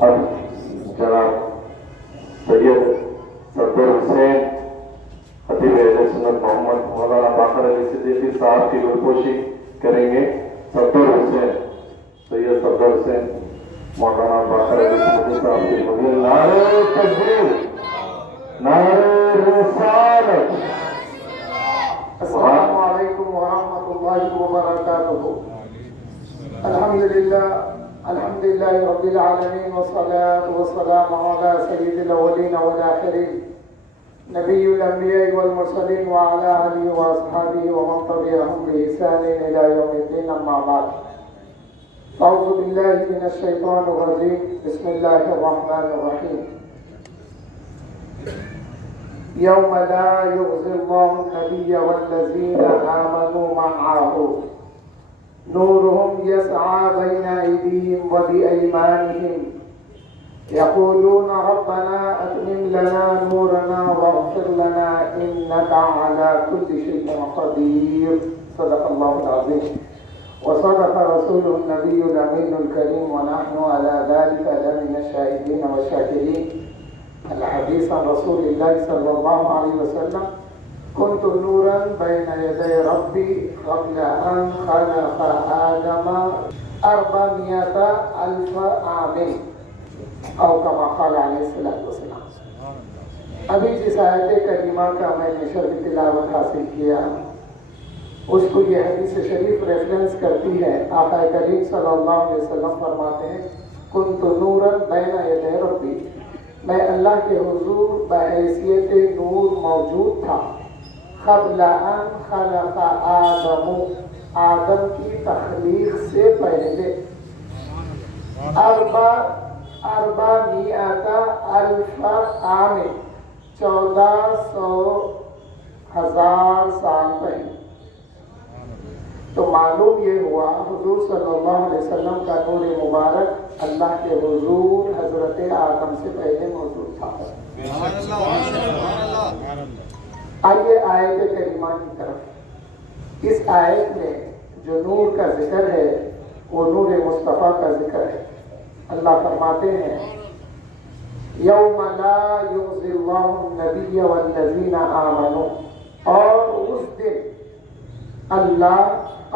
اب جناب سید صدر حسین خطیب اہل سنت محمد مولانا باقر علی صدیقی صاحب کی گلپوشی کریں گے۔ صدر حسین سید صدر حسین مولانا باقر علی صدیقی صاحب کی گلپوشی۔ نعرہ تکبیر، نعرہ رسالت۔ السلام علیکم ورحمۃ اللہ وبرکاتہ۔ الحمد للہ رب العالمین والصلاة والسلام علی سید الاولین والآخرین نبی الانبیاء والمرسلین وعلی آلہ واصحابہ ومن تبعہم بإحسان الی یوم الدین، اما بعد۔ اعوذ باللہ من الشیطان الرجیم، بسم اللہ الرحمن الرحیم۔ یوم لا یخزی اللہ النبی والذین آمنوا معہ نورهم يسعى بين أيديهم وبأيمانهم يقولون ربنا أتمم لنا نورنا واغفر لنا إنك على كل شيء قدير، صدق الله العظيم وصدق رسوله النبي الأمين الكريم ونحن على ذلك لمن الشاهدين والشاكرين۔ الحديث عن رسول الله صلى الله عليه وسلم: كنت نورا بين يدي ربي قبل أن خلق آدم 400,000 عام، أو كما قال عليه الصلاة والسلام۔ ابھی جس آیت کریمہ کا میں نے شرح تلاوت حاصل کیا، اس کو یہ حدیث شریف ریفرنس کرتی ہے۔ آقا کریم صلی اللہ علیہ وسلم فرماتے ہیں: كنت نورا بين يدي ربي، میں اللہ کے حضور بحیثیت نور موجود تھا قبل ان خلق آدم کی تخلیق سے پہلے 400,000 عام، 1400,000 سال پہلے۔ تو معلوم یہ ہوا حضور صلی اللہ علیہ وسلم کا نور مبارک اللہ کے حضور حضرت آدم سے پہلے موجود تھا۔ آئیے آیت کریمہ کی طرف۔ اس آیت میں جو نور کا ذکر ہے وہ نور مصطفیٰ کا ذکر ہے۔ اللہ فرماتے ہیں: یوم لا یخزی اللہ النبی والذین آمنوا، اور اس دن اللہ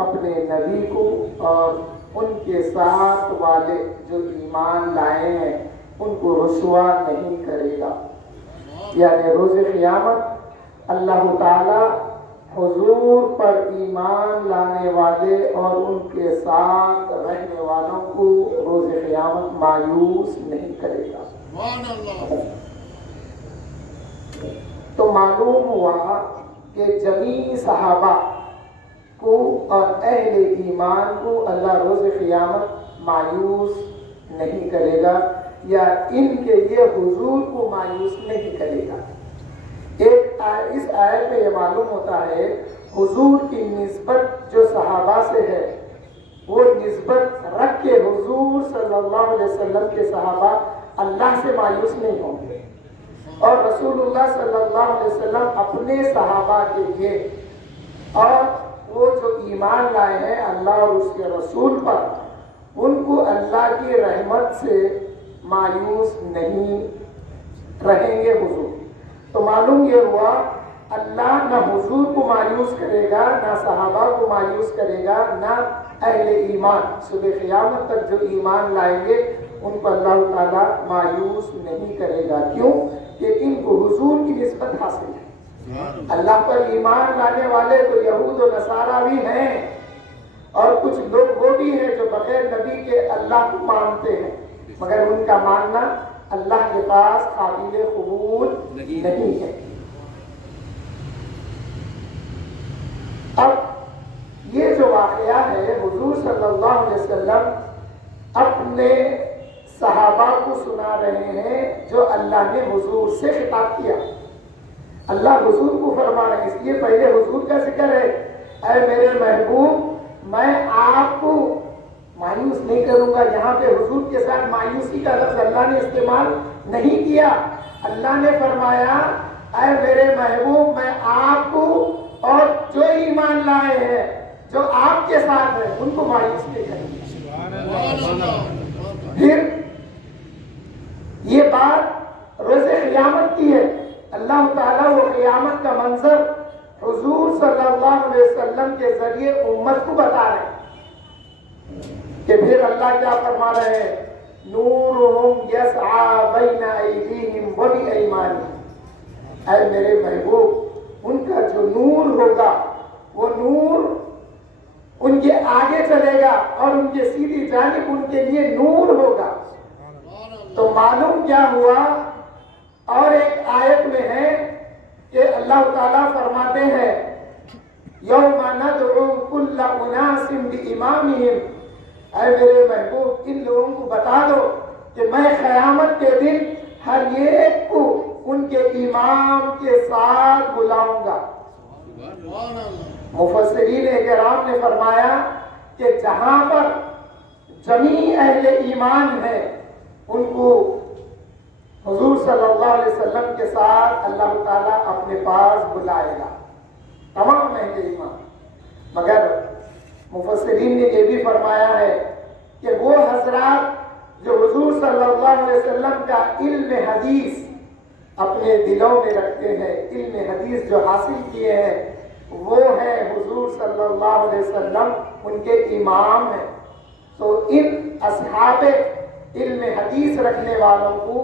اپنے نبی کو اور ان کے ساتھ والے جو ایمان لائے ہیں ان کو رسوا نہیں کرے گا۔ یعنی روز قیامت اللہ تعالی حضور پر ایمان لانے والے اور ان کے ساتھ رہنے والوں کو روز قیامت مایوس نہیں کرے گا۔ تو معلوم ہوا کہ جمیع صحابہ کو اور اہل ایمان کو اللہ روز قیامت مایوس نہیں کرے گا، یا ان کے لیے حضور کو مایوس نہیں کرے گا۔ اس آیت میں یہ معلوم ہوتا ہے حضور کی نسبت جو صحابہ سے ہے، وہ نسبت رکھ کے حضور صلی اللہ علیہ وسلم کے صحابہ اللہ سے مایوس نہیں ہوں گے، اور رسول اللہ صلی اللہ علیہ وسلم اپنے صحابہ کے لیے اور وہ جو ایمان لائے ہیں اللہ اور اس کے رسول پر، ان کو اللہ کی رحمت سے مایوس نہیں رہیں گے حضور۔ تو معلوم یہ ہوا اللہ نہ حضور کو مایوس کرے گا، نہ صحابہ کو مایوس کرے گا، نہ اہل ایمان صبح قیامت تک جو ایمان لائیں گے ان کو اللہ تعالیٰ مایوس نہیں کرے گا۔ کیوں؟ کہ ان کو حضور کی نسبت حاصل ہے۔ اللہ پر ایمان لانے والے تو یہود و نصارہ بھی ہیں، اور کچھ لوگ وہ بھی ہیں جو بغیر نبی کے اللہ کو مانتے ہیں، مگر ان کا ماننا اللہ کے پاس قابل قبول نہیں ہے۔ اب یہ جو واقعہ ہے، حضور صلی اللہ علیہ وسلم اپنے صحابہ کو سنا رہے ہیں جو اللہ نے حضور سے خطاب کیا۔ اللہ حضور کو فرما رہے ہیں، اس لیے پہلے حضور کا ذکر ہے: اے میرے محبوب، میں آپ کو مایوس نہیں کروں گا۔ یہاں پہ حضور کے ساتھ مایوسی کا لفظ اللہ نے استعمال نہیں کیا۔ اللہ نے فرمایا: اے میرے محبوب، میں آپ کو اور جو ایمان لائے ہیں، جو آپ کے ساتھ ہیں، ان کو مایوس نہیں کریں گے۔ پھر قیامت کا منظر حضور صلی اللہ علیہ وسلم کے ذریعے امت کو بتا رہے ہیں کہ پھر اللہ کیا فرما رہے ہیں، نورہم یسعی بین ایدیہم و بایمانہم، اے میرے محبوب ان کا جو نور ہوگا وہ نور ان کے آگے چلے گا اور ان کے سیدھی جانب ان کے لیے نور ہوگا۔ تو معلوم کیا ہوا، اور ایک آیت میں ہے کہ اللہ تعالیٰ فرماتے ہیں یوم ندعو کل اناس بامامہم، اے میرے محبوب ان لوگوں کو بتا دو کہ میں قیامت کے دن ہر ایک کو ان کے امام کے ساتھ بلاؤں گا۔ مفسرین کرام نے فرمایا کہ جہاں پر جمیع اہل ایمان ہے ان کو حضور صلی اللہ علیہ وسلم کے ساتھ اللہ تعالیٰ اپنے پاس بلائے گا، تمام اہل ایمان۔ مگر مفسرین نے یہ بھی فرمایا ہے کہ وہ حضرات جو حضور صلی اللہ علیہ وسلم کا علم حدیث اپنے دلوں میں رکھتے ہیں، علم حدیث جو حاصل کیے ہیں، وہ ہے حضور صلی اللہ علیہ وسلم ان کے امام ہیں۔ تو ان اصحاب علم حدیث رکھنے والوں کو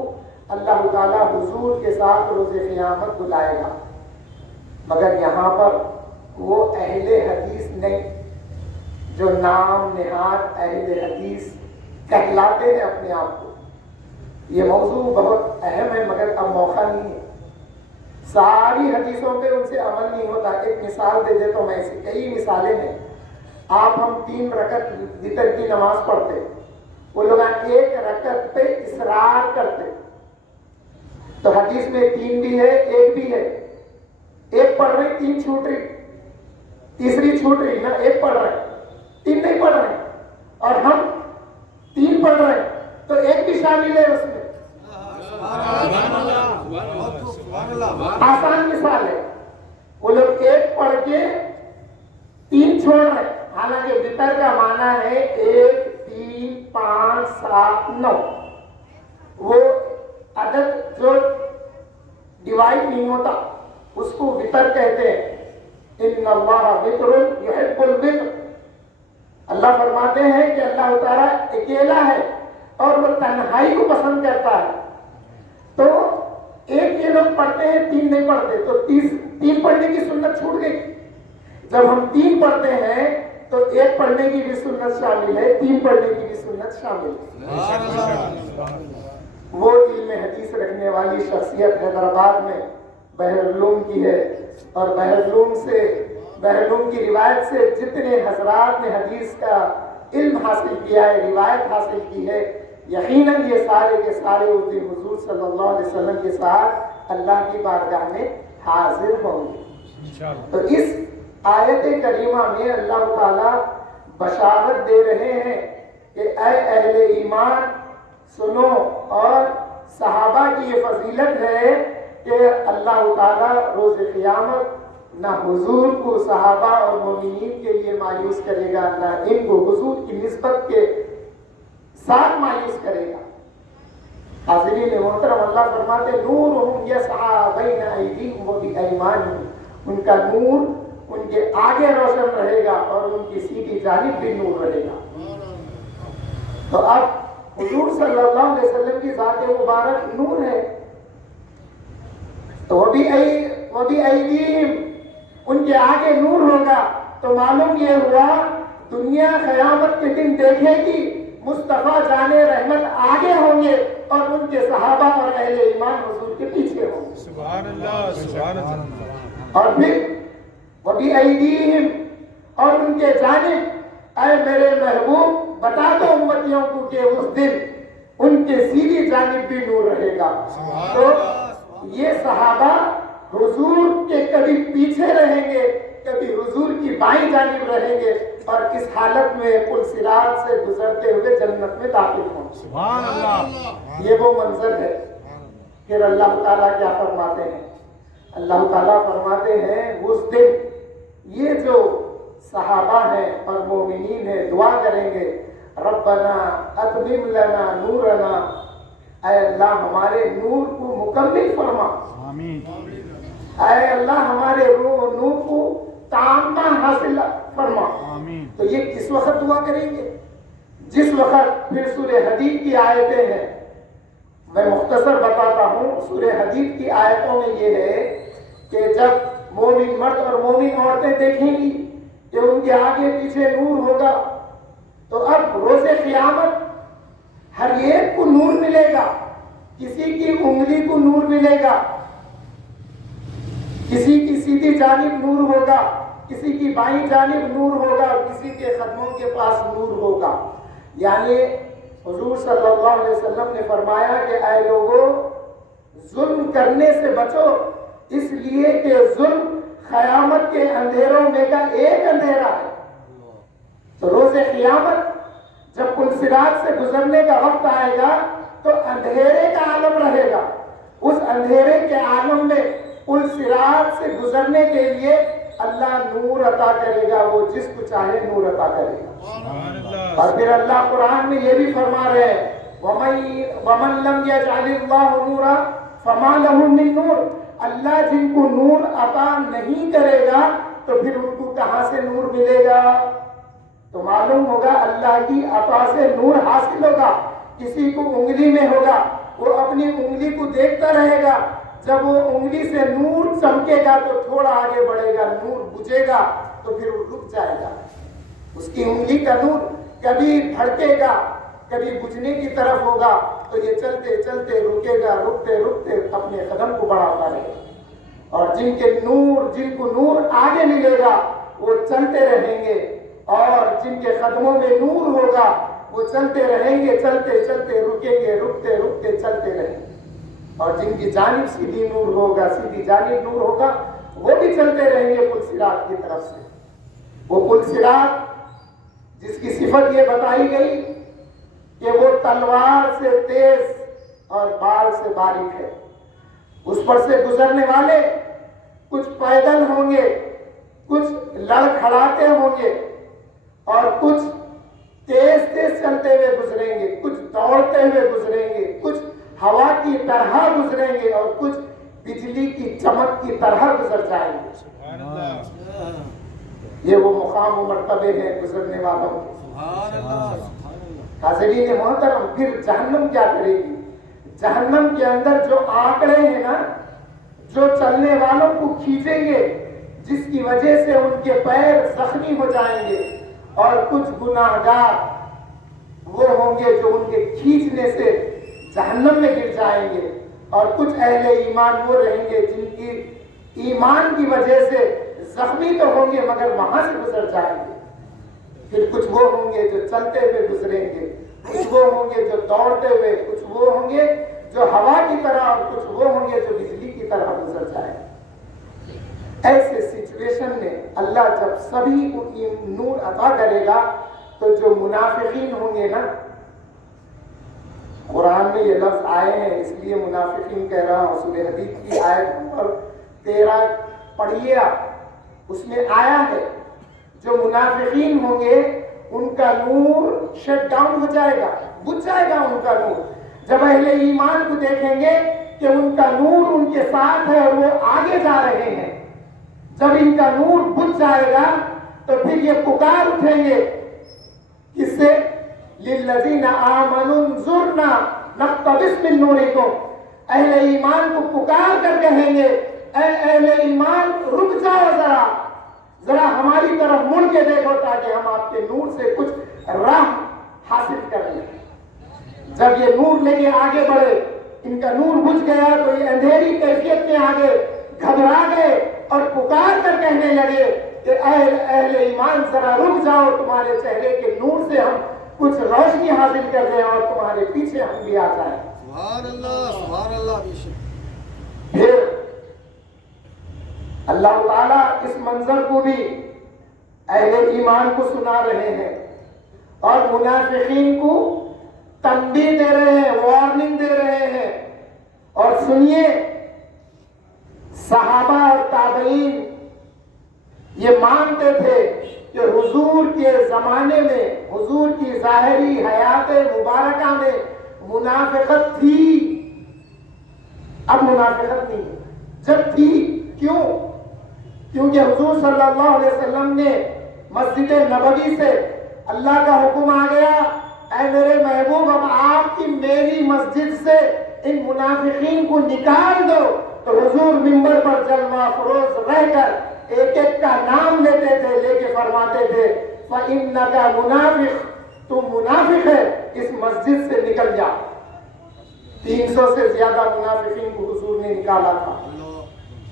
اللہ تعالیٰ حضور کے ساتھ روز قیامت بلائے گا۔ مگر یہاں پر وہ اہل حدیث نہیں جو نام نہاد اہل حدیث کہلاتے ہیں اپنے آپ کو۔ یہ موضوع بہت اہم ہے مگر اب موقع نہیں ہے، ساری حدیثوں پہ ان سے عمل نہیں ہوتا۔ ایک مثال دے دیتا ہوں میں، ایسی کئی مثالیں ہیں۔ آپ ہم 3 رکعت وتر کی نماز پڑھتے، وہ لوگ 1 رکعت پہ اصرار کرتے، تو حدیث میں 3 بھی ہے 1 بھی ہے، 1 پڑھ رہے 3 چھوٹ رہی، تیسری چھوٹ رہی نا، 1 پڑھ رہے 3 نہیں پڑھ رہے، اور ہم 3 پڑھ رہے تو 1 بھی شامل ہے اس میں۔ آسان مثال ہے، وہ لوگ 1 پڑھ کے 3 چھوڑ رہے، حالانکہ وتر کا معنی ہے 1 3 5 7 9، وہ عدد جو ڈیوائڈ نہیں ہوتا اس کو وتر کہتے ہیں۔ ان اللہ وتر یحب الوتر، اللہ فرماتے ہیں کہ اللہ تعالیٰ اکیلا ہے اور وہ تنہائی کو پسند کرتا ہے۔ تو 1 یہ لوگ پڑھتے ہیں 3 نہیں پڑھتے، تو 3 پڑھنے کی سنت چھوٹ گئی۔ جب ہم 3 پڑھتے ہیں تو 1 پڑھنے کی بھی سنت شامل ہے، 3 پڑھنے کی بھی سنت شامل ہے۔ وہ علم حدیث رکھنے والی شخصیت حیدرآباد میں بحر العلوم کی ہے، اور بحر العلوم کی روایت سے جتنے حضرات نے حدیث کا علم حاصل کیا ہے، روایت حاصل کی ہے، یقیناً یہ سارے کے سارے اس دن حضور صلی اللہ علیہ وسلم کے ساتھ اللہ کی بارگاہ میں حاضر ہوں گے۔ تو اس آیت کریمہ میں اللہ تعالیٰ بشارت دے رہے ہیں کہ اے اہل ایمان سنو، اور صحابہ کی یہ فضیلت ہے کہ اللہ تعالیٰ روز قیامت نہ حضور کو صحابہ اور مومنین کے لیے مایوس کرے گا، نہ ان کو حضور کی نسبت کے ساتھ مایوس کرے گا۔ حاضرین محترم، اللہ فرماتے نورہم یسعی بین ایدیہم و بایمانہم، ان کا نور ان کے آگے روشن رہے گا اور ان کی سیدھی جانب بھی نور رہے گا۔ تو اب حضور صلی اللہ علیہ وسلم کی ذات مبارک نور ہے، تو وہ بھی ایدیہم، ان کے آگے نور ہوگا۔ تو معلوم یہ ہوا دنیا قیامت کے دن دیکھے گی مصطفیٰ جان رحمت آگے ہوں گے اور ان کے صحابہ اور اہل ایمان حضور کے پیچھے ہوں گے۔ سبحان اللہ، سبحان اللہ۔ اور پھر وَبِأَيْدِيهِمْ، اور ان کے جانب، اے میرے محبوب بتا دو امتیوں کو کہ اس دن ان کے سیدھی جانب بھی نور رہے گا۔ تو یہ صحابہ حضور کے کبھی پیچھے رہیں گے، کبھی حضور کی بائیں جانب رہیں گے، اور اس حالت میں پل صراط سے گزرتے ہوئے جنت میں داخل ہوں۔ سبحان اللہ۔ یہ وہ منظر ہے۔ پھر اللہ تعالیٰ کیا فرماتے ہیں؟ اللہ تعالیٰ فرماتے ہیں اس دن یہ جو صحابہ ہیں اور مومنین ہیں دعا کریں گے، ربنا اتمم لنا نورنا، اے اللہ ہمارے نور کو مکمل فرما۔ آمین۔ اے اللہ ہمارے روح نور کو تامہ حاصل فرما. آمین. تو یہ کس وقت دعا کریں گے؟ جس وقت پھر سورہ حدید کی آیتیں ہیں، میں مختصر بتاتا ہوں. سورہ حدید کی آیتوں میں یہ ہے کہ جب مومن مرد اور مومن عورتیں دیکھیں گی کہ ان کے آگے پیچھے نور ہوگا، تو اب روز قیامت ہر ایک کو نور ملے گا. کسی کی انگلی کو نور ملے گا، کسی کی سیدھی جانب نور ہوگا، کسی کی بائیں جانب نور ہوگا، اور کسی کے قدموں کے پاس نور ہوگا. یعنی حضور صلی اللہ علیہ وسلم نے فرمایا کہ اے لوگوں، ظلم کرنے سے بچو، اس لیے کہ ظلم قیامت کے اندھیروں میں کا ایک اندھیرا ہے. تو روز قیامت جب پل صراط سے گزرنے کا وقت آئے گا تو اندھیرے کا عالم رہے گا. اس اندھیرے کے عالم میں پل صراط سے گزرنے کے لیے اللہ نور عطا کرے گا، وہ جس کو چاہے نور عطا کرے گا. اور پھر اللہ قرآن میں یہ بھی فرما رہے ہیں وَمَن لَمْ يَجْعَلِ اللَّهُ نُورًا فَمَا لَهُ مِن نُور. اللہ جن کو نور عطا نہیں کرے گا تو پھر ان کو کہاں سے نور ملے گا؟ تو معلوم ہوگا اللہ کی عطا سے نور حاصل ہوگا. کسی کو انگلی میں ہوگا، وہ اپنی انگلی کو دیکھتا رہے گا. جب وہ انگلی سے نور چمکے گا تو تھوڑا آگے بڑھے گا، نور بجھے گا تو پھر وہ رک جائے گا. اس کی انگلی کا نور کبھی بھڑکے گا، کبھی بجھنے کی طرف ہوگا، تو یہ چلتے چلتے رکے گا، رکتے رکتے اپنے قدم کو بڑھاتا رہے گا. اور جن کو نور آگے ملے گا وہ چلتے رہیں گے، اور جن کے قدموں میں نور ہوگا وہ چلتے رہیں گے، چلتے چلتے رکیں گے، رکتے رکتے چلتے رہیں گے. اور جن کی جانب سیدھی نور ہوگا، سیدھی جانب نور ہوگا، وہ بھی چلتے رہیں گے پل صراط کی طرف سے. وہ پل صراط جس کی صفت یہ بتائی گئی کہ وہ تلوار سے تیز اور بال سے باریک ہے. اس پر سے گزرنے والے کچھ پیدل ہوں گے، کچھ لڑکھڑاتے ہوں گے، اور کچھ تیز تیز چلتے ہوئے گزریں گے، کچھ دوڑتے ہوئے گزریں گے، کچھ ہوا کی طرح گزریں گے، اور کچھ بجلی کی چمک کی طرح گزر جائیں گے. یہ وہ مقام و مرتبے ہیں گزرنے والوں کے. حاضرین محترم، پھر جہنم کیا کرے گی؟ جہنم کے اندر جو آنکڑے ہیں نا، جو چلنے والوں کو کھینچیں گے، جس کی وجہ سے ان کے پیر زخمی ہو جائیں گے، اور کچھ گناہگار وہ ہوں گے جو ان کے کھینچنے سے جہنم میں گر جائیں گے، اور کچھ اہل ایمان وہ رہیں گے جن کی ایمان کی وجہ سے زخمی تو ہوں گے مگر وہاں سے گزر جائیں گے. پھر کچھ وہ ہوں گے جو چلتے ہوئے گزریں گے، کچھ وہ ہوں گے جو دوڑتے ہوئے، کچھ وہ ہوں گے جو ہوا کی طرح، اور کچھ وہ ہوں گے جو بجلی کی طرح گزر جائیں گے. ایسے سچویشن میں اللہ جب سبھی کو نور عطا کرے گا تو جو منافقین ہوں گے نا، قرآن میں یہ لفظ آئے ہیں اس لیے منافقین کہہ رہا ہوں. سورہ حدید کی آیت نمبر 13 پڑھیے آپ، اس میں آیا ہے جو منافقین ہوں گے ان کا نور شٹ ڈاؤن ہو جائے گا، بجھ جائے گا ان کا نور. جب اہل ایمان کو دیکھیں گے کہ ان کا نور ان کے ساتھ ہے اور وہ آگے جا رہے ہیں، جب ان کا نور بجھ جائے گا تو پھر یہ پکار اٹھیں گے، کس سے؟ للذین آمنوا انظرنا نقتبس من نورکم. اہل ایمان کو پکار کر کہیں گے اے اہل ایمان رک جاؤ، ذرا ہماری طرف مڑ کے دیکھو تاکہ ہم آپ کے نور سے کچھ راہ حاصل کر لیں. جب یہ نور لے کے آگے بڑھے، ان کا نور بجھ گیا تو یہ اندھیری کیفیت میں آگے گھبرا گئے اور پکار کر کہنے لگے کہ اے اہل ایمان ذرا رک جاؤ، تمہارے چہرے کے نور سے ہم کچھ روشنی حاصل کر دیں اور تمہارے پیچھے ہم بھی آ جائیں. سبحان اللہ، سبحان اللہ. پھر اللہ تعالیٰ اس منظر کو بھی اہل ایمان کو سنا رہے ہیں اور منافقین کو تنبیہ دے رہے ہیں، وارننگ دے رہے ہیں. اور سنیے، صحابہ اور تابعین یہ مانتے تھے کہ حضور کے زمانے میں، حضور کی ظاہری حیات مبارکہ میں منافقت تھی. اب منافقت نہیں ہے. جب تھی کیوں کیونکہ حضور صلی اللہ علیہ وسلم نے مسجد نبوی سے اللہ کا حکم آ گیا، اے میرے محبوب اب آپ کی میری مسجد سے ان منافقین کو نکال دو، تو حضور منبر پر جلوہ فروز رہ کر ایک ایک کا نام لیتے تھے، لے کے فرماتے تھے فَإِنَّكَ مُنَافِقٌ، تم منافق ہے، اس مسجد سے نکل جا۔ 300 سے زیادہ منافقین کو حضور نے نکالا تھا۔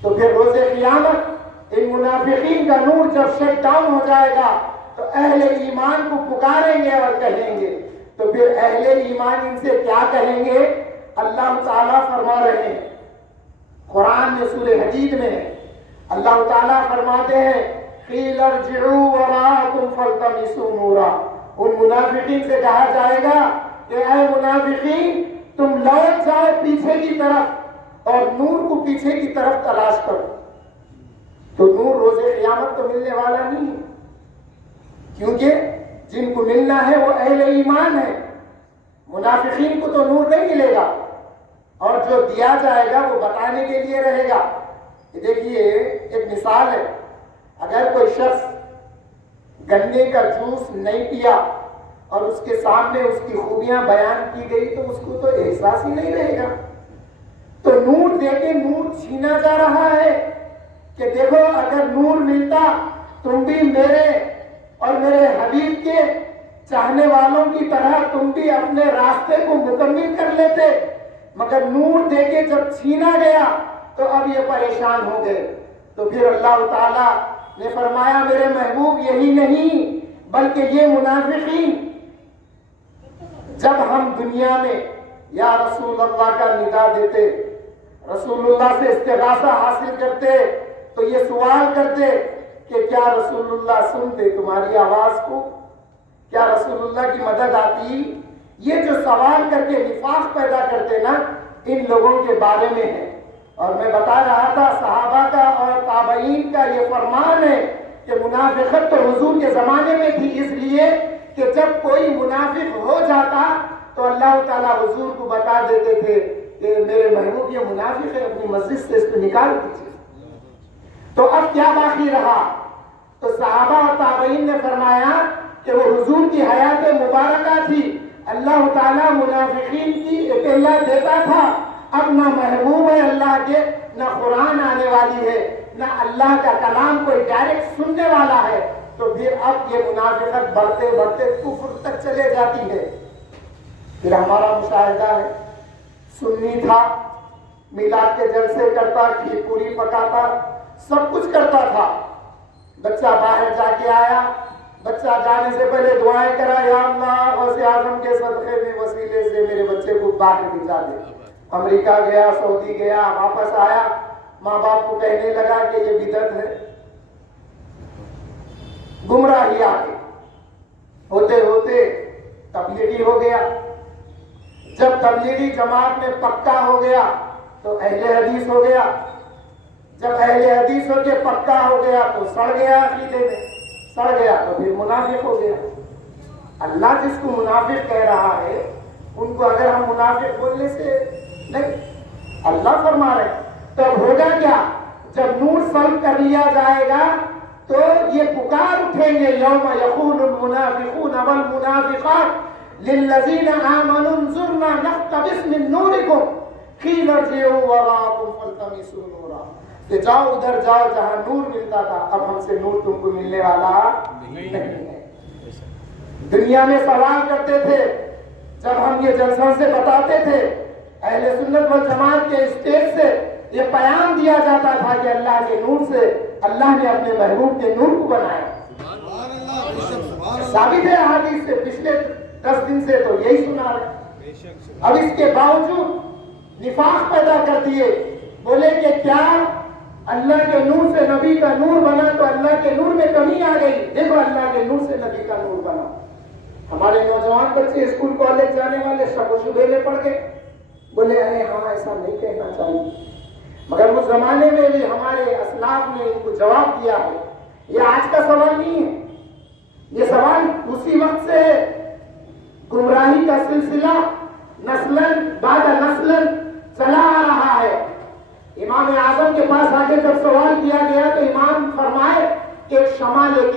تو پھر روز قیامت ان منافقین کا نور جب شٹ ڈاؤن ہو جائے گا تو اہل ایمان کو پکاریں گے اور کہیں گے، تو پھر اہل ایمان ان سے کیا کہیں گے؟ اللہ تعالیٰ فرما رہے ہیں قرآن میں سورہ حدید میں ہے، اللہ تعالیٰ فرماتے ہیں قِيلَ ارْجِعُوا وَرَاءَكُمْ فَالْتَمِسُوا نُورًا، ان منافقین سے کہا جائے گا کہ اے منافقین تم لوٹ جاؤ پیچھے کی طرف اور نور کو پیچھے کی طرف تلاش کرو۔ تو نور روز قیامت تو ملنے والا نہیں ہے، کیونکہ جن کو ملنا ہے وہ اہل ایمان ہے، منافقین کو تو نور نہیں ملے گا، اور جو دیا جائے گا وہ بتانے کے لیے رہے گا۔ دیکھیے ایک مثال ہے، اگر کوئی شخص گنے کا جوس نہیں پیا اور اس کے سامنے اس کی خوبیاں بیان کی گئی تو اس کو تو احساس ہی نہیں رہے گا۔ تو نور دے کے نور چھینا جا رہا ہے کہ دیکھو اگر نور ملتا تم بھی میرے اور میرے حبیب کے چاہنے والوں کی طرح تم بھی اپنے راستے کو مکمل کر لیتے، مگر نور دے کے جب چھینا گیا تو اب یہ پریشان ہو گئے۔ تو پھر اللہ تعالیٰ نے فرمایا میرے محبوب یہی نہیں بلکہ یہ منافقین جب ہم دنیا میں یا رسول اللہ کا ندا دیتے، رسول اللہ سے استغاثہ حاصل کرتے تو یہ سوال کرتے کہ کیا رسول اللہ سنتے تمہاری آواز کو، کیا رسول اللہ کی مدد آتی؟ یہ جو سوال کر کے نفاق پیدا کرتے نا ان لوگوں کے بارے میں ہے۔ اور میں بتا رہا تھا صحابہ کا اور تابعین کا یہ فرمان ہے کہ منافقت تو حضور کے زمانے میں تھی، اس لیے کہ جب کوئی منافق ہو جاتا تو اللہ تعالیٰ حضور کو بتا دیتے تھے کہ میرے محبوب یہ منافق ہے، اپنی مسجد سے اس کو نکال دیجیے۔ تو اب کیا باقی رہا؟ تو صحابہ اور تابعین نے فرمایا کہ وہ حضور کی حیات مبارکہ تھی، اللہ تعالیٰ منافقین کی اطلاع دیتا تھا، اب نہ محبوب ہے اللہ کے، نہ قرآن آنے والی ہے، نہ اللہ کا کلام کوئی ڈائریکٹ سننے والا ہے، تو پھر اب یہ منافقت بڑھتے بڑھتے کفر تک چلے جاتی ہے۔ پھر ہمارا مشاہدہ ہے سنی تھا، میلاد کے جلسے کرتا، کھیر پوری پکاتا، سب کچھ کرتا تھا، بچہ باہر جا کے آیا، بچہ جانے سے پہلے دعائیں کرا یا اللہ غوث اعظم کے صدقے میں وسیلے سے میرے بچے کو باہر بھیجا دے۔ امریکہ گیا، سعودی گیا، واپس آیا، ماں باپ کو کہنے لگا کہ یہ بدعت ہے، گمراہی آ گئی، ہوتے ہوتے تبلیغی ہو گیا، جب تبلیغی جماعت میں پکا ہو گیا تو اہل حدیث ہو گیا، جب اہل حدیث ہو کے پکا ہو گیا تو سڑ گیا، عقیدے میں سڑ گیا تو پھر منافق ہو گیا۔ اللہ جس کو منافق کہہ رہا ہے ان کو اگر ہم منافق بولنے سے نہیں، اللہ فرما رہے ہیں تب ہوگا کیا؟ جب نور سلب کر لیا جائے گا تو یہ پکار اٹھیں گے یوم یقول المنافقون والمنافقات للذین آمنوا انظرنا نقتبس من نورکم قیل ارجعوا وراءکم فالتمسوا نورا، کہ جاؤ ادھر جاؤ جہاں نور ملتا تھا، اب ہم سے نور تم کو ملنے والا نہیں ہے۔ دنیا میں سوال کرتے تھے، جب ہم یہ جلسوں سے بتاتے تھے، اہل سنت والجماعت کے اسٹیج سے یہ پیام دیا جاتا تھا کہ اللہ کے نور سے اللہ نے اپنے محبوب کے نور کو بنایا۔ ثابت ہے احادیث سے، پچھلے 10 دن سے تو یہی سنا رہے، اب اس کے باوجود نفاق پیدا کر دیے، بولے کہ کیا اللہ کے نور سے نبی کا نور بنا تو اللہ کے نور میں کمی آ گئی؟ دیکھو اللہ کے نور سے نبی کا نور بنا۔ ہمارے نوجوان بچے اسکول کالج جانے والے شک و شبہے میں پڑ گئے، بولے ارے ہاں ایسا نہیں کہنا چاہیے، مگر اس زمانے میں بھی ہمارے اسلاف نے ان کو جواب دیا ہے۔ یہ آج کا سوال نہیں ہے، یہ سوال اسی وقت سے ہے۔ گمراہی کا سلسلہ نسلن بعد نسلن چلا آ رہا ہے۔ امام اعظم کے پاس آ کے جب سوال کیا گیا تو امام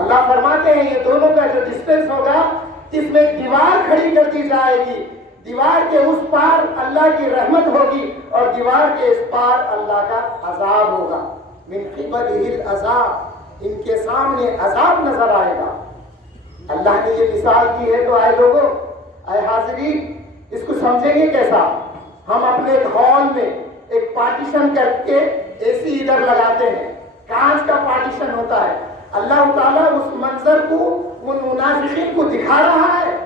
اللہ فرماتے ہیں یہ دونوں کا جو ڈسٹینس ہوگا اس میں ایک دیوار کھڑی کر دی جائے گی، دیوار کے اس پار اللہ کی رحمت ہوگی اور دیوار کے اس پار اللہ کا عذاب ہوگا۔ من قبلہ العذاب، ان کے سامنے عذاب نظر آئے گا۔ اللہ نے یہ مثال کی ہے تو آئے لوگوں، اے حاضرین، اس کو سمجھیں گے کیسا؟ ہم اپنے ایک ہال میں ایک پارٹیشن کر کے اے سی ادھر لگاتے ہیں، کانچ کا پارٹیشن ہوتا ہے۔ اللہ تعالیٰ اس منظر کو ان منافقین کو دکھا رہا ہے۔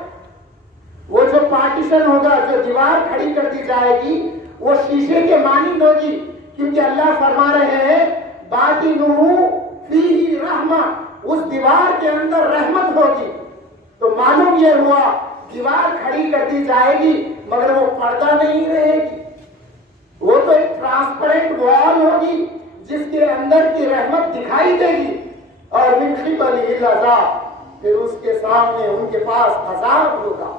وہ جو پارٹیشن ہوگا، جو دیوار کھڑی کر دی جائے گی، وہ شیشے کے مانند ہوگی، کیونکہ اللہ فرما رہے ہیں باطنہ فیہ رحمہ، اس دیوار کے اندر رحمت ہوگی۔ تو معلوم یہ ہوا دیوار کھڑی کر دی جائے گی مگر وہ پردہ نہیں رہے گی، وہ تو ایک ٹرانسپیرنٹ وال ہوگی جس کے اندر کی رحمت دکھائی دے گی۔ اور من قبلہ العذاب، پھر اس کے سامنے ان کے پاس عذاب ہوگا۔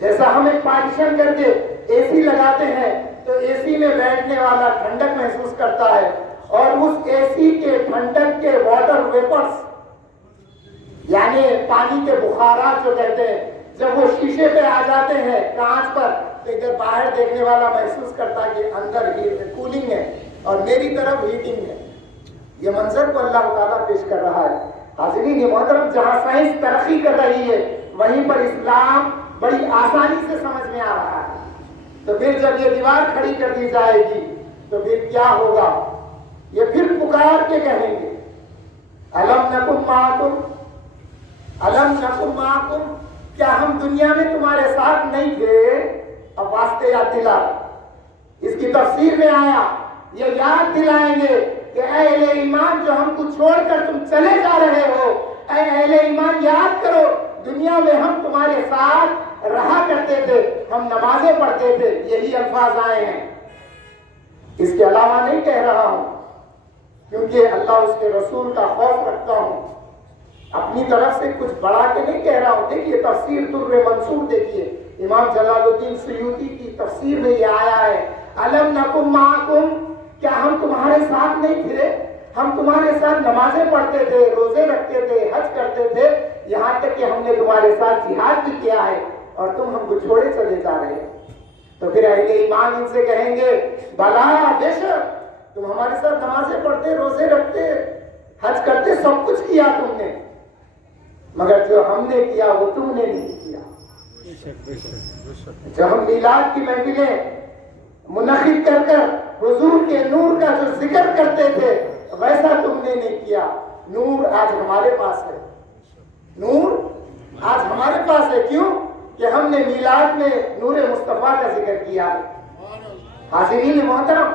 جیسا ہم ایک پارٹیشن کر کے اے سی لگاتے ہیں تو اے سی میں بیٹھنے والا ٹھنڈک محسوس کرتا ہے، اور اس اے سی کے ٹھنڈک کے واٹر ویپرز یعنی پانی کے بخارات جو کہتے ہیں، جب وہ شیشے پہ آ جاتے ہیں کانچ پر تو ادھر باہر دیکھنے والا محسوس کرتا ہے کہ اندر کولنگ ہے اور میری طرف ہیٹنگ ہے۔ یہ منظر کو اللہ تعالیٰ پیش کر رہا ہے۔ حاضرین محترم، جہاں سائنس ترقی کر رہی ہے وہیں پر اسلام بڑی آسانی سے سمجھ میں آ رہا ہے۔ تو پھر جب یہ دیوار کھڑی کر دی جائے گی تو پھر کیا ہوگا؟ یہ پھر پکار کے کہیں گے الم نکن معکم، الم نکن معکم، کیا ہم دنیا میں تمہارے ساتھ نہیں تھے؟ اب واسطے یاد دلا، اس کی تفسیر میں آیا یہ یاد دلائیں گے کہ اے اہل ایمان جو ہم کو چھوڑ کر تم چلے جا رہے ہو، اے اہل ایمان یاد کرو دنیا میں ہم تمہارے ساتھ رہا کرتے تھے، ہم نمازیں پڑھتے تھے۔ یہی الفاظ آئے ہیں، اس کے علاوہ نہیں کہہ رہا ہوں، کیونکہ اللہ اس کے رسول کا خوف رکھتا ہوں، اپنی طرف سے کچھ بڑھا کے نہیں کہہ رہا ہوں۔ دیکھیے تفسیر در منصور، دیکھیے امام جلال الدین سیوطی کی تفسیر میں یہ آیا ہے الم نکن معکم، کیا ہم تمہارے ساتھ نہیں تھے؟ ہم تمہارے ساتھ نمازیں پڑھتے تھے، روزے رکھتے تھے، حج کرتے تھے، یہاں تک کہ ہم نے تمہارے ساتھ جہاد بھی کیا ہے اور تم ہم کو چھوڑے چلے جا رہے ہیں۔ تو پھر اہل ایمان ان سے کہیں گے بلا، بے شک تم ہمارے ساتھ نمازیں پڑھتے، روزے رکھتے، حج کرتے، سب کچھ کیا تم نے، مگر جو ہم نے کیا وہ تم نے نہیں کیا۔ جو ہم میلاد کی محفلیں منعقد کر کر حضور کے نور کا جو ذکر کرتے تھے ویسا تم نے نہیں کیا۔ نور آج ہمارے پاس ہے، نور آج ہمارے پاس ہے، کیوں کہ ہم نے میلاد میں نور مصطفیٰ کا ذکر کیا ہے۔ حاضرین محترم،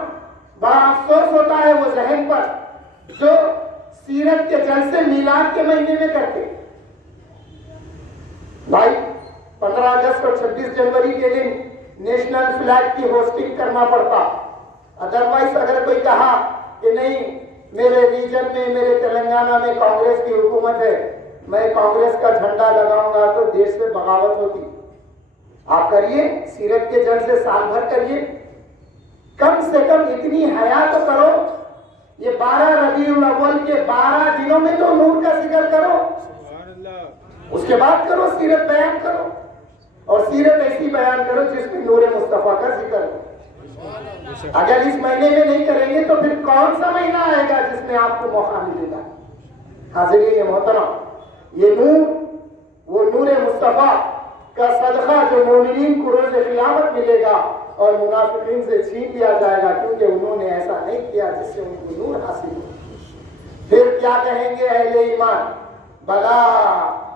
بڑا افسوس ہوتا ہے وہ ذہن پر جو سیرت کے جلسے میلاد کے مہینے میں کرتے۔ بھائی 15 اگست اور 26 جنوری کے دن نیشنل فلیگ کی ہوسٹنگ کرنا پڑتا، ادروائز اگر کوئی کہا کہ نہیں میرے ریجن میں، میرے تلنگانہ میں کانگریس کی حکومت ہے، میں کانگریس کا جھنڈا لگاؤں گا تو دیش سے بغاوت ہوتی۔ آپ کریے سیرت کے جلسے سال بھر کریے، کم سے کم اتنی حیا تو کرو، یہ 12 ربیع الاول کے 12 دنوں میں تو نور کا ذکر کرو، اس کے بعد کرو سیرت بیان کرو، اور سیرت ایسی بیان کرو جس میں نور مصطفیٰ کا ذکر ہو۔ اگر اس مہینے میں نہیں کریں گے تو پھر کون سا مہینہ آئے گا جس میں آپ کو موقع ملے گا؟ حاضرین محترم، یہ نور، وہ نور مصطفیٰ کا صدقہ جو مومنین کو روز قیامت ملے گا اور منافقین سے چھین لیا جائے گا، کیونکہ انہوں نے ایسا نہیں کیا جس سے ان کو نور حاصل ہو۔ پھر کیا کہیں گے اہل ایمان؟ بلا،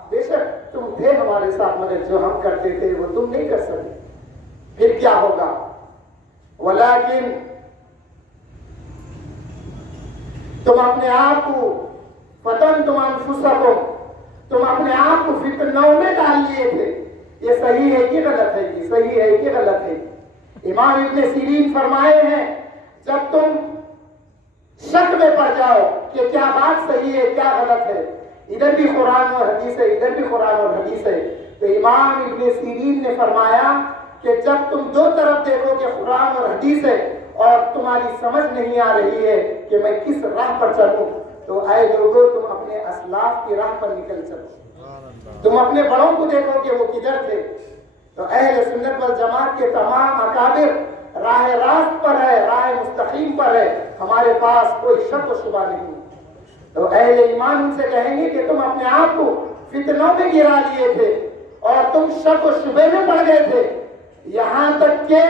بے شک تم تھے ہمارے ساتھ مگر جو ہم کرتے تھے وہ تم نہیں کر سکے۔ پھر کیا ہوگا؟ ولیکن تم اپنے آپ کو فتنتم انفسکم، تم اپنے آپ کو فتنوں میں ڈال لیے تھے۔ یہ صحیح ہے کہ غلط ہے؟ یہ صحیح ہے کہ غلط ہے؟ امام ابن سیرین فرمائے ہیں جب تم شک میں پڑ جاؤ کہ کیا بات صحیح ہے کیا غلط ہے، ادھر بھی قرآن اور حدیث ہے، ادھر بھی قرآن اور حدیث ہے، تو امام ابن سیرین نے فرمایا کہ جب تم دو طرف دیکھو کہ قرآن اور حدیث ہے اور تمہاری سمجھ نہیں آ رہی ہے کہ میں کس راہ پر چلوں، تو اے لوگوں تم اپنے اسلاف کی راہ پر نکل چلو، تم اپنے بڑوں کو دیکھو کہ وہ کدھر تھے۔ تو اہل سنت والجماعت کے تمام اکابر راہ راست پر ہے، راہ مستقیم پر ہے، ہمارے پاس کوئی شک و شبہ نہیں۔ تو اہل ایمان ان سے کہیں گے کہ تم اپنے آپ کو فتنوں میں گرا لیے تھے اور تم شک و شبے میں پڑ گئے تھے، یہاں تک کہ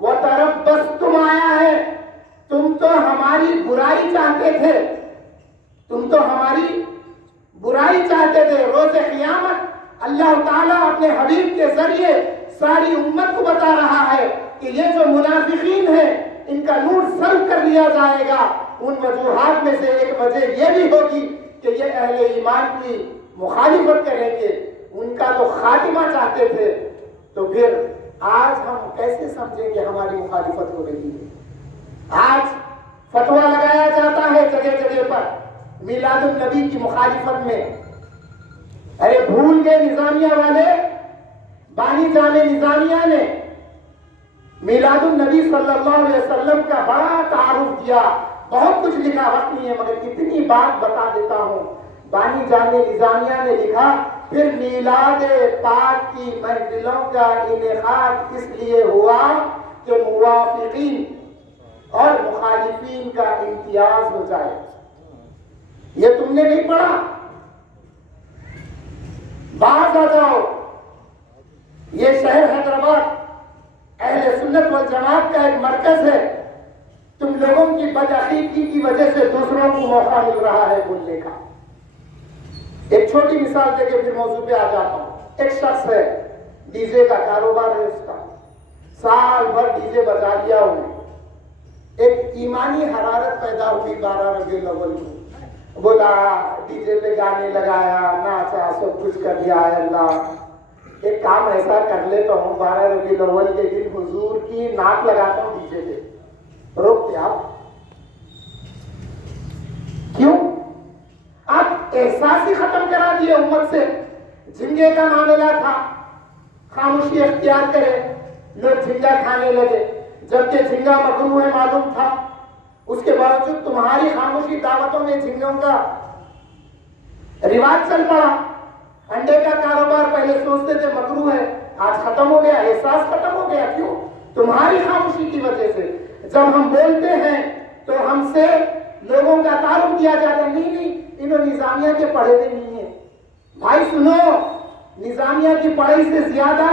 وَتَرَبَّصْتُمْ آیا ہے، تم تو ہماری برائی چاہتے تھے، تم تو ہماری برائی چاہتے تھے۔ روز قیامت اللہ تعالیٰ اپنے حبیب کے ذریعے ساری امت کو بتا رہا ہے کہ یہ جو منافقین ہیں ان کا نور سلب کر لیا جائے گا۔ ان وجوہات میں سے ایک وجہ یہ بھی ہوگی کہ یہ اہل ایمان کی مخالفت کریں گے، ان کا تو خاتمہ چاہتے تھے۔ تو پھر آج ہم کیسے سمجھیں کہ ہماری مخالفت ہو رہی ہے؟ آج فتویٰ لگایا جاتا ہے جگہ جگہ پر میلاد النبی کی مخالفت میں۔ ارے بھول گئے نظامیہ والے، بانی جامع نظامیہ نے میلاد النبی صلی اللہ علیہ وسلم کا بڑا تعارف دیا، بہت کچھ لکھا، وقت نہیں ہے مگر اتنی بات بتا دیتا ہوں۔ بانی جامع نظامیہ نے لکھا پھر میلاد پاک کی محفلوں کا انعقاد اس لیے ہوا کہ موافقین اور مخالفین کا امتیاز ہو جائے۔ یہ تم نے نہیں پڑھا؟ باز آ جاؤ، یہ شہر حیدرآباد اہل سنت والجماعت کا ایک مرکز ہے، تم لوگوں کی بدعقیدگی کی وجہ سے دوسروں کو موقع مل رہا ہے بولنے کا۔ ایک چھوٹی مثال دے کے پھر موضوع پہ آ جاتا ہوں۔ ایک شخص ہے، ڈی جے کا کاروبار ہے اس کا، سال بھر ڈی جے بجا لیا انہیں، ایک ایمانی حرارت پیدا ہوئی 12 ربیع الاول کو، بولا ڈی جے پہ گانے لگایا، ناچا، سب کچھ کر لیا ہے اللہ، ایک کام ایسا کر لیتا ہوں 12 ربیع الاول کے دن حضور کی نعت لگاتا ہوں ڈی جے پہ۔ روکتے آپ کیوں؟ آپ احساس ہی ختم کرا دیے امت سے۔ جھنگے کا معاملہ تھا، خاموشی اختیار کرے، لوگ جھنگا کھانے لگے، جبکہ جھنگا مکروہ ہے معلوم تھا، اس کے باوجود تمہاری خاموشی دعوتوں میں جھنگوں کا رواج چل پڑا۔ انڈے کا کاروبار پہلے سوچتے تھے مکروہ ہے، آج ختم ہو گیا، احساس ختم ہو گیا۔ کیوں؟ تمہاری خاموشی کی وجہ سے۔ جب ہم بولتے ہیں تو ہم سے لوگوں کا تعارف دیا جاتا ہے، نہیں انہوں نظامیہ کے پڑھے ہوئے نہیں ہیں۔ بھائی سنو، نظامیہ کی پڑھائی سے زیادہ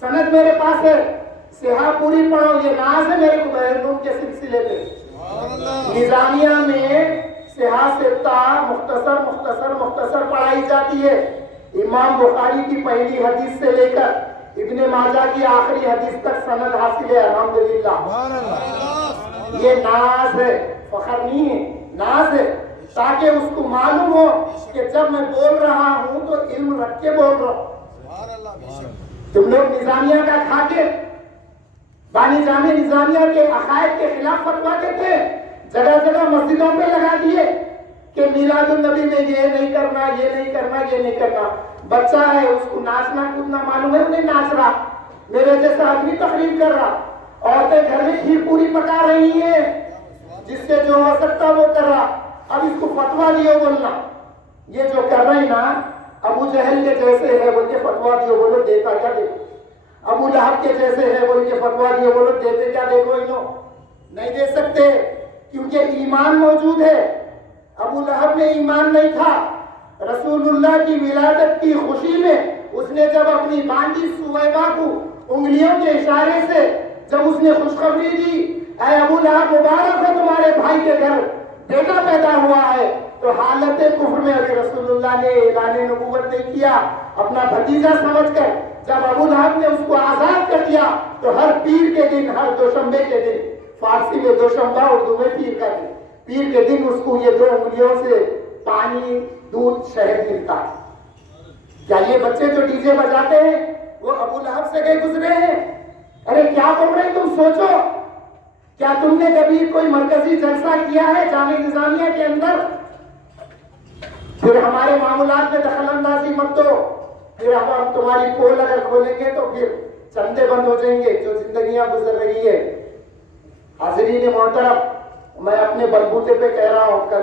سند میرے پاس ہے، سیاہ پوری پڑھو، یہ ناز ہے میرے کو بہرنوم کے سلسلے پہ۔ نظامیہ میں سیاہ ستہ مختصر پڑھائی جاتی ہے، امام بخاری کی پہلی حدیث سے لے کر ابن ماجہ کی آخری حدیث تک سند حاصل ہے، الحمدللہ۔ یہ ناز ہے، فخر نہیں ہے، ناز ہے، تاکہ اس کو معلوم ہو کہ جب میں بول رہا ہوں تو علم رکھ کے بول رہا ہوں۔ تم لوگ نظامیہ کا کھا کے بانی جامع نظامیہ کے عقائد کے خلاف فتویٰ دیتے، جگہ جگہ مسجدوں پہ لگا دیے کہ میلاد النبی میں یہ نہیں کرنا، یہ نہیں کرنا، یہ نہیں کرنا۔ بچہ ہے، اس کو ناچنا کودنا معلوم ہے، انہیں ناچ رہا، میرے جیسا آدمی تقریر کر رہا، عورتیں گھر میں کھیر پوری پکا رہی ہیں، جس سے جو ہو سکتا وہ کر رہا۔ اب اس کو فتویٰ دیو بولنا، یہ جو کر رہی نا ابو جہل کے جیسے ہے بول کے فتویٰ دیو بولو، دیتا کیا دیکھو؟ ابو لہب کے جیسے ہے بول کے فتویٰ دیو بولو، دیتے کیا دیکھو؟ انہوں نہیں دے سکتے کیونکہ ایمان موجود ہے۔ ابو لہب میں ایمان نہیں تھا، رسول اللہ کی ولادت کی خوشی میں اس نے جب اپنی باندھی سویبہ کو انگلیوں کے اشارے سے جب اس نے خوشخبری دی، اے ابو لہب مبارک ہو تمہارے بھائی کے گھر بیٹا پیدا ہوا ہے، تو حالت کفر میں ابھی رسول اللہ نے اعلان نبوت نہیں کیا، اپنا بھتیجا سمجھ کر جب ابو لہب نے اس کو آزاد کر دیا تو ہر پیر کے دن، ہر دوشنبے کے دن، فارسی میں دوشنبہ، اردو میں پیر کا دن، پیر کے دن اس کو یہ 2 انگلیوں سے پانی دودھ شہد ملتا ہے۔ کیا یہ بچے جو ڈی جے بجاتے ہیں وہ ابو لہب سے گئے گزرے ہیں؟ ارے کیا بول رہے ہیں تم؟ سوچو، کیا تم نے کبھی کوئی مرکزی جلسہ کیا ہے جامع نظامیہ کے اندر؟ پھر ہمارے معاملات میں دخل اندازی مت دو، پھر ہم تمہاری پول اگر کھولیں گے تو پھر چندے بند ہو جائیں گے جو زندگیاں گزر رہی ہے۔ حاضرین محترم، میں اپنے بلبوتے پہ کہہ رہا ہوں، کل